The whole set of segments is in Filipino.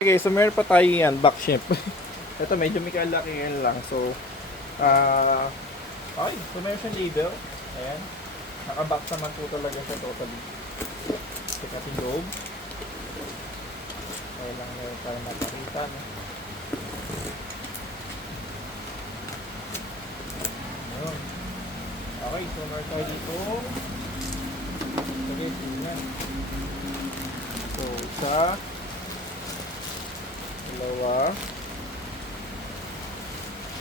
Okay, so meron pa tayo yan, back ship. Ito medyo may kalakihan lang. So, okay, so meron siyang label. Ayan. Nakabox naman po talaga siya totally. Check natin loob. Ayan lang meron para mapakita. No? Ayun. Okay, so meron tayo dito. Okay, tingnan. So, isa. Dalawa.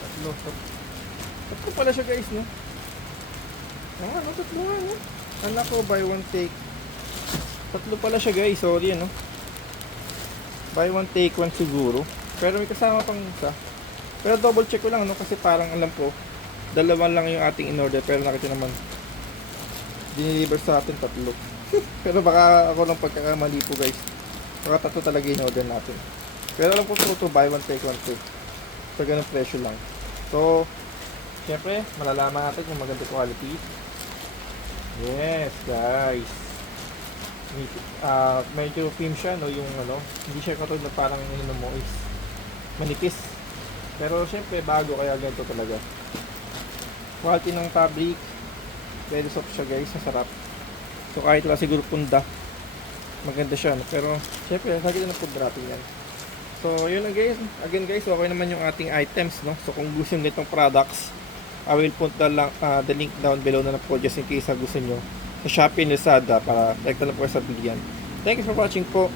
Tatlo. Tatlo pala siya guys, no? Ano, tatlo nga, no? Anak ko, buy one take. Tatlo pala siya guys, sorry, ano? Buy one take one siguro. Pero may kasama pang isa. Pero double check ko lang, no? Kasi parang alam ko, dalawa lang yung ating in-order. Pero nakita naman, diniliver sa atin tatlo. Pero baka ako lang pagkakamali po guys. Baka tatlo talaga yung order natin. Pero alam ko to buy one take one take. Sa ganung presyo lang. So, syempre, malalaman natin kung maganda quality. Yes, guys. Medyo film siya, no? Yung ano, hindi siya katulad na parang ano mo is manipis. Pero syempre, bago kaya ganito talaga. Quality ng fabric. Very soft siya guys, masarap. So kahit wala siguro punda, maganda siya, no? Pero syempre, lagi na food wrapping yan. So yun lang guys. Again guys, okay naman yung ating items, no? So kung gusto nyo itong products, I will put the link down below na po just in case gusto nyo sa Shopee and Lazada para direct na po sa bilian. Thank you for watching po.